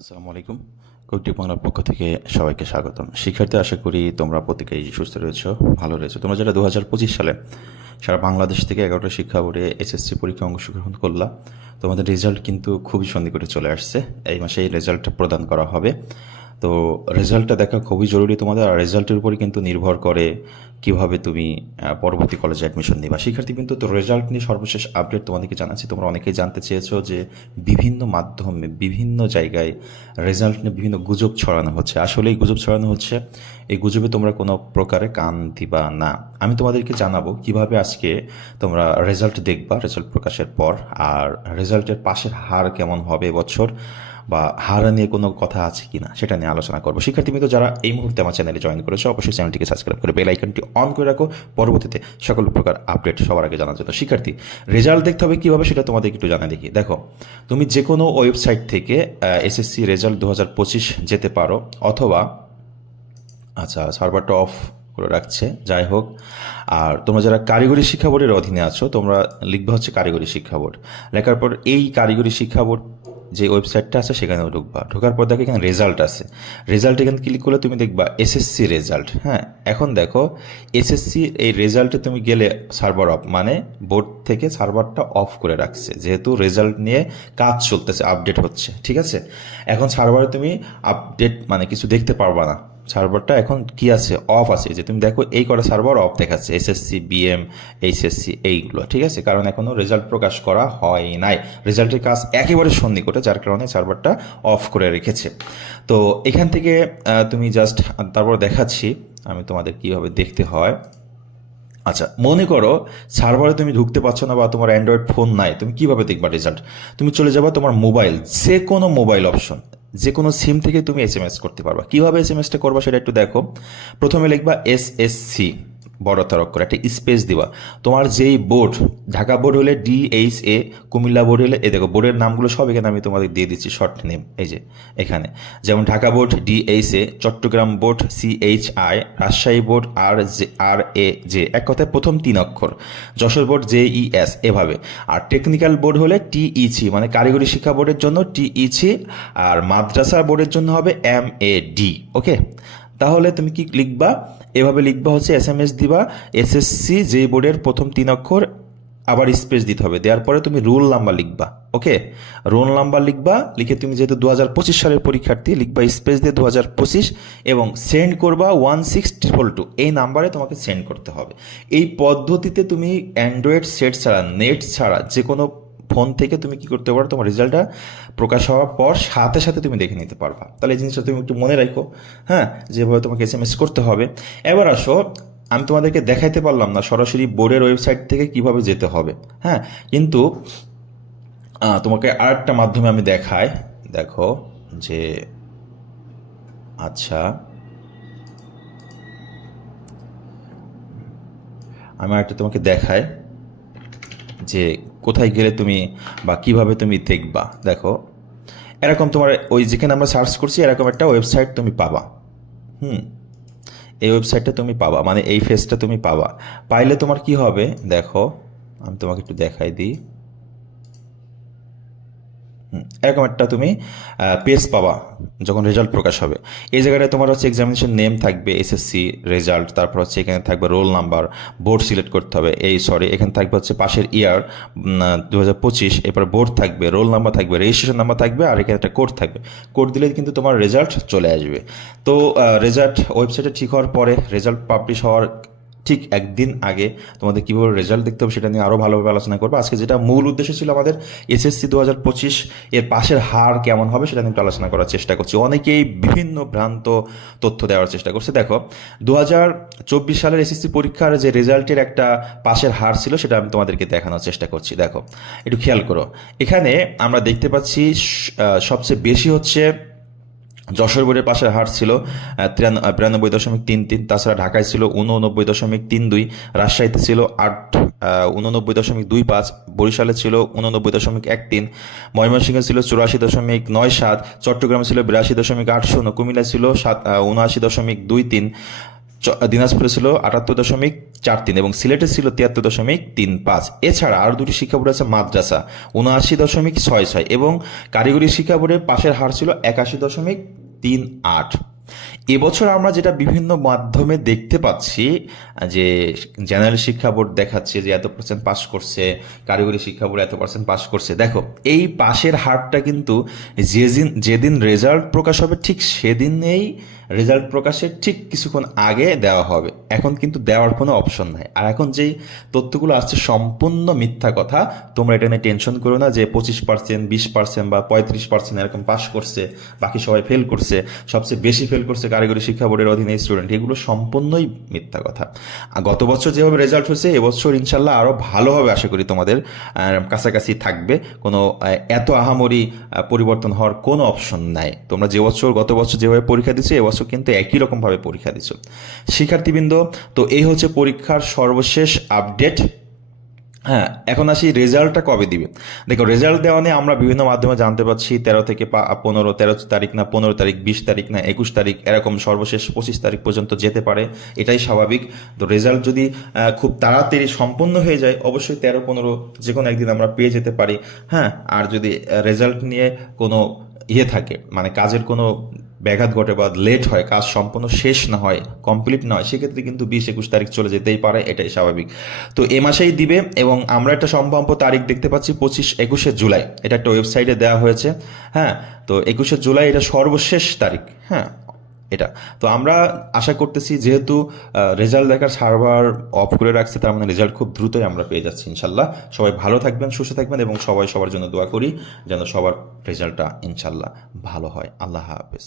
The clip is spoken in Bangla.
আসসালামু আলাইকুম। কৌটিক বাংলার পক্ষ থেকে সবাইকে স্বাগতম। শিক্ষার্থী, আশা করি তোমরা প্রত্যেকেই সুস্থ রয়েছো, ভালো রয়েছো। তোমরা যারা 2025 সালে সারা বাংলাদেশ থেকে 11টা শিক্ষা বোর্ডে এসএসসি পরীক্ষায় অংশগ্রহণ করলা, তোমাদের রেজাল্ট কিন্তু খুবই সন্নিকটে চলে আসছে। এই মাসে এই রেজাল্টটা প্রদান করা হবে। তো রেজাল্টটা দেখা খুবই জরুরি তোমাদের, আর রেজাল্টের উপরই কিন্তু নির্ভর করে কিভাবে তুমি পরবর্তী কলেজে অ্যাডমিশন নিবা। শিক্ষার্থী কিন্তু তো রেজাল্ট নিয়ে সর্বশেষ আপডেট তোমাদেরকে জানাচ্ছি। তোমরা অনেকেই জানতে চেয়েছো যে বিভিন্ন মাধ্যমে বিভিন্ন জায়গায় রেজাল্ট নিয়ে বিভিন্ন গুজব ছড়ানো হচ্ছে। আসলে এই গুজব ছড়ানো হচ্ছে, এই গুজবে তোমরা কোনো প্রকারে কান দিবা না। আমি তোমাদেরকে জানাবো কিভাবে আজকে তোমরা রেজাল্ট দেখবা রেজাল্ট প্রকাশের পর, আর রেজাল্টের পাশের হার কেমন হবে এবছর, বা হার নিয়ে কোনো কথা আছে কিনা সেটা নিয়ে আলোচনা করবো। শিক্ষার্থীবৃন্দ, যারা এই মুহূর্তে আমার চ্যানেলে জয়েন করেছো, অবশ্যই চ্যানেলটিকে সাবস্ক্রাইব করে বেল আইকনটি অন করে রাখো, পরবর্তীতে সকল প্রকার আপডেট সবার আগে জানার জন্য। শিক্ষার্থী, রেজাল্ট দেখতে হবে কীভাবে সেটা তোমাদের একটু জানা দেখি। দেখো, তুমি যে কোনো ওয়েবসাইট থেকে এসএসসি রেজাল্ট 2025 যেতে পারো, অথবা আচ্ছা সার্ভারটা অফ করে রাখছে, যাই হোক। আর তোমরা যারা কারিগরি শিক্ষা বোর্ডের অধীনে আছো, তোমরা লিখবা হচ্ছে কারিগরি শিক্ষা বোর্ড। লেখার পর এই কারিগরি শিক্ষা বোর্ড যে ওয়েবসাইটটা আছে সেখানেও ঢুকবা। ঢোকার পর দেখো এখানে রেজাল্ট আছে। রেজাল্ট এখানে ক্লিক করলে তুমি দেখবা এসএসসি রেজাল্ট। হ্যাঁ, এখন দেখো এসএসসি এই রেজাল্টে তুমি গেলে সার্ভার অফ, মানে বোর্ড থেকে সার্ভারটা অফ করে রাখছে, যেহেতু রেজাল্ট নিয়ে কাজ চলতেছে, আপডেট হচ্ছে। ঠিক আছে, এখন সার্ভারে তুমি আপডেট মানে কিছু দেখতে পারবা না। সার্ভারটা এখন কি আছে, অফ আছে। যে তুমি দেখো এই কটা সার্ভার অফ দেখাচ্ছে, এসএসসি, বিএম, এইচএসসি, এইগুলো। ঠিক আছে, কারণ এখনও রেজাল্ট প্রকাশ করা হয় নাই, রেজাল্টের কাজ একেবারে সন্নিকটে, যার কারণে সার্ভারটা অফ করে রেখেছে। তো এখান থেকে তুমি জাস্ট, তারপর দেখাচ্ছি আমি তোমাদের কীভাবে দেখতে হয়। আচ্ছা, মনে করো সার্ভারে তুমি ঢুকতে পারছো না, বা তোমার অ্যান্ড্রয়েড ফোন নাই, তুমি কিভাবে দেখবা রেজাল্ট? তুমি চলে যাবা তোমার মোবাইল, যে কোনো মোবাইল অপশন, যে কোনো সিম থেকে তুমি এসএমএস করতে পারবা। কিভাবে এসএমএসটা করবা সেটা একটু দেখো। প্রথমে লিখবা এসএসসি, বড় তরক করে একটা স্পেস দিবা। তোমার যেই বোর্ড, ঢাকা বোর্ড হলে DHA, কুমিল্লা বোর্ড হলে এ দেখো বোর্ডের নামগুলো সব এখানে আমি তোমাদের দিয়ে দিচ্ছি শর্ট নেম, এই যে এখানে। যেমন Dhaka board DHA, Chittagong board CHI, Rajshahi board RAJ, এক কথায় প্রথম 3 অক্ষর। যশোর বোর্ড JES, এভাবে। আর টেকনিক্যাল বোর্ড হলে TEC, মানে কারিগরি শিক্ষা বোর্ডের জন্য TEC, আর মাদ্রাসা বোর্ডের জন্য হবে MAD। ওকে, তাহলে তুমি কি লিখবা, এভাবে লিখবা হচ্ছে এসএমএস দিবা এসএসসি যে বোর্ডের প্রথম 3 অক্ষর, আবার স্পেস দিতে হবে। দেওয়ার পরে তুমি রোল নাম্বার লিখবা। ওকে, রোল নাম্বার লিখবা, লিখে তুমি যেহেতু 2025 সালের পরীক্ষার্থী, লিখবা স্পেস দিয়ে 2025 এবং সেন্ড করবা 16222, এই নাম্বারে তোমাকে সেন্ড করতে হবে। এই পদ্ধতিতে তুমি অ্যান্ড্রয়েড সেট ছাড়া, নেট ছাড়া, যে কোনো ফোন থেকে তুমি কি করতে পারো, তোমার রেজাল্টটা প্রকাশ হওয়ার পর সাথে সাথে তুমি দেখে নিতে পারবা। তাহলে এই জিনিসটা তুমি একটু মনে রাখো, হ্যাঁ, যেভাবে তোমাকে এসএমএস করতে হবে। এবার আসো, আমি তোমাদেরকে দেখাইতে পারলাম না সরাসরি বোর্ডের ওয়েবসাইট থেকে কিভাবে যেতে হবে, হ্যাঁ, কিন্তু তোমাকে আরেকটা মাধ্যমে আমি দেখাই। দেখো যে, আচ্ছা আমি আরেকটা তোমাকে দেখাই যে কোথায় গেলে তুমি বা কিভাবে তুমি দেখবা। দেখো, এরকম তোমার ওই যেখানে আমরা সার্চ করছি এরকম একটা ওয়েবসাইট তুমি পাবা। এই ওয়েবসাইটটা তুমি পাবা, মানে এই ফেসটা তুমি পাবা। পাইলে তোমার কি হবে দেখো, আমি তোমাকে একটু দেখাই দিই। এরকম একটা তুমি পেজ পাবা যখন রেজাল্ট প্রকাশ হবে। এই জায়গাটায় তোমার হচ্ছে এক্সামিনেশন নেম থাকবে, এসএসসি রেজাল্ট, তারপর হচ্ছে এখানে থাকবে রোল নাম্বার, বোর্ড সিলেক্ট করতে হবে, এখানে থাকবে হচ্ছে পাশের ইয়ার 2025, এরপর বোর্ড থাকবে, রোল নাম্বার থাকবে, রেজিস্ট্রেশন নাম্বার থাকবে, আর এখানে একটা কোড থাকবে। কোড দিলে কিন্তু তোমার রেজাল্ট চলে আসবে। তো রেজাল্ট ওয়েবসাইটে ঠিক হওয়ার পরে, রেজাল্ট পাবলিশ হওয়ার ঠিক একদিন আগে তোমাদের কীভাবে রেজাল্ট দেখতে হবে সেটা নিয়ে আরও ভালোভাবে আলোচনা করবো। আজকে যেটা মূল উদ্দেশ্য ছিল আমাদের, এসএসসি 2025 এর পাশের হার কেমন হবে সেটা নিয়ে একটু আলোচনা করার চেষ্টা করছি। অনেকেই বিভিন্ন ভ্রান্ত তথ্য দেওয়ার চেষ্টা করছে। দেখো, 2024 সালের এসএসসি পরীক্ষার যে রেজাল্টের একটা পাশের হার ছিল সেটা আমি তোমাদেরকে দেখানোর চেষ্টা করছি। দেখো, একটু খেয়াল করো, এখানে আমরা দেখতে পাচ্ছি সবচেয়ে বেশি হচ্ছে যশোর বোর্ডের পাশের হার ছিল 93.33, তাছাড়া ঢাকায় ছিল 89.32, রাজশাহীতে ছিল 89.25, বরিশালে ছিল 89.13, ময়মনসিংহে ছিল 84.97, চট্টগ্রামে ছিল 82.80, কুমিল্লা ছিল 79.23, দিনাজপুরে ছিল ৭৮.৪৩ এবং সিলেটে ছিল ৭৩.৩৫। এছাড়া আরও দুটি শিক্ষা বোর্ড আছে মাদ্রাসা ৭৯.৬৬ এবং কারিগরি শিক্ষা বোর্ডের পাশের হার ছিল ৮১.৩৮। এবছর আমরা যেটা বিভিন্ন মাধ্যমে দেখতে পাচ্ছি যে জেনারেল শিক্ষা বোর্ড দেখাচ্ছে যে এত পার্সেন্ট পাস করছে, কারিগরি শিক্ষা বোর্ড এত পার্সেন্ট পাস করছে। দেখো এই পাশের হারটা কিন্তু যেদিন রেজাল্ট প্রকাশ হবে ঠিক সেদিনেই রেজাল্ট প্রকাশের ঠিক কিছুক্ষণ আগে দেওয়া হবে। এখন কিন্তু দেওয়ার কোনো অপশন নাই। আর এখন যেই তথ্যগুলো আসছে সম্পূর্ণ মিথ্যা কথা। তোমরা এটা নিয়ে টেনশন করো না যে 25%, 20% বা 35% এরকম পাস করছে, বাকি সবাই ফেল করছে, সবচেয়ে বেশি ফেল করছে কারিগরি শিক্ষা বোর্ডের অধীনে স্টুডেন্ট। এগুলো সম্পূর্ণই মিথ্যা কথা। গত বছর যেভাবে রেজাল্ট হয়েছে এবছর ইনশাল্লাহ আরও ভালো হবে, আশা করি তোমাদের কাছাকাছি থাকবে। কোনো এত আহামরি পরিবর্তন হওয়ার কোনো অপশন নাই। তোমরা গত বছর যেভাবে পরীক্ষা দিচ্ছ এবছর কিন্তু একই রকমভাবে পরীক্ষা দিচ্ছ। শিক্ষার্থীবৃন্দ, তো এই হচ্ছে পরীক্ষার সর্বশেষ আপডেট। হ্যাঁ, এখন আসি রেজাল্টটা কবে দিবে। দেখো রেজাল্ট দেওয়া নিয়ে আমরা বিভিন্ন মাধ্যমে জানতে পারছি 13 থেকে 15, 13 তারিখ না 15 তারিখ, 20 তারিখ না 21 তারিখ, এরকম সর্বশেষ 25 তারিখ পর্যন্ত যেতে পারে, এটাই স্বাভাবিক। তো রেজাল্ট যদি খুব তাড়াতাড়ি সম্পন্ন হয়ে যায় অবশ্যই 13, 15 যে কোনো একদিন আমরা পেয়ে যেতে পারি। হ্যাঁ, আর যদি রেজাল্ট নিয়ে কোনো থাকে মানে কাজের কোনো ব্যাঘাত ঘটে বা লেট হয়, কাজ সম্পূর্ণ শেষ না হয়, কমপ্লিট না হয়, সেক্ষেত্রে কিন্তু 20-21 তারিখ চলে যেতেই পারে, এটাই স্বাভাবিক। তো এ মাসেই দিবে এবং আমরা একটা সম্ভাব্য তারিখ দেখতে পাচ্ছি 21শে জুলাই। এটা একটা ওয়েবসাইটে দেওয়া হয়েছে। হ্যাঁ, তো 21শে জুলাই এটা সর্বশেষ তারিখ। হ্যাঁ, এটা তো আমরা আশা করতেছি যেহেতু রেজাল্ট দেখার সার্ভার অফ করে রাখছে, তার মানে রেজাল্ট খুব দ্রুতই আমরা পেয়ে যাচ্ছি ইনশাল্লাহ। সবাই ভালো থাকবেন, সুস্থ থাকবেন এবং সবাই সবার জন্য দোয়া করি যেন সবার রেজাল্টটা ইনশাল্লাহ ভালো হয়। আল্লাহ হাফেজ।